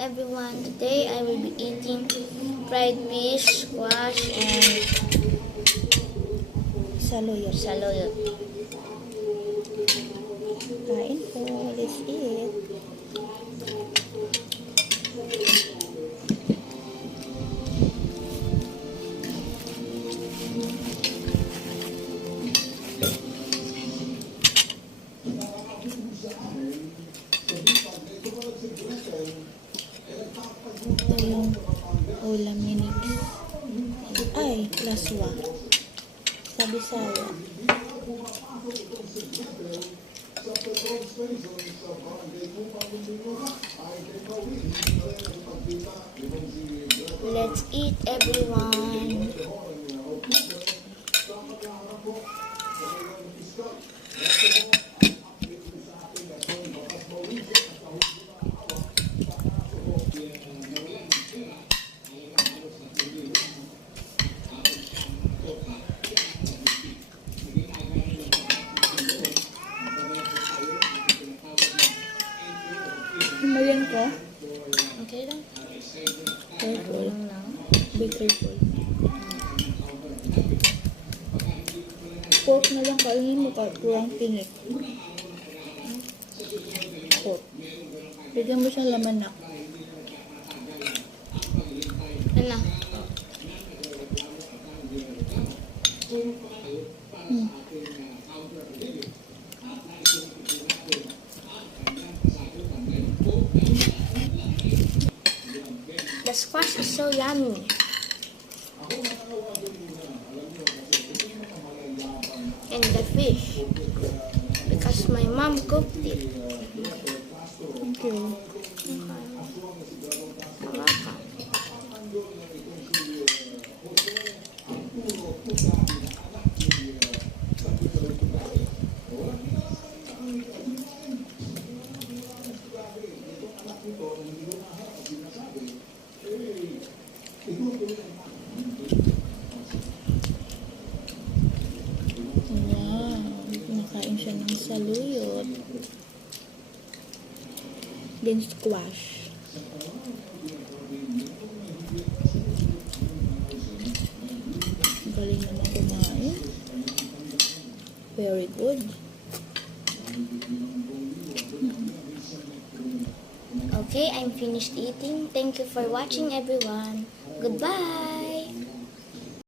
everyone, today I will be eating fried fish, squash, and saluyot. Kain po. Let's eat. Ito yung ulam ni Nix. Ay, laswa. Sa Bisaya. Let's eat, everyone. Himayan ko. Okay lang. Careful. Be careful. Pork na lang kainin mo kahit kurang tinik. Pork. Bigyan mo siyang laman na. Ano? The squash is so yummy. And the fish, because my mom cooked it. Thank you. Welcome. Wow. Nakain siya ng saluyot. Then squash. Galing naman kumain. Very good. Okay, I'm finished eating. Thank you for watching, everyone. Goodbye.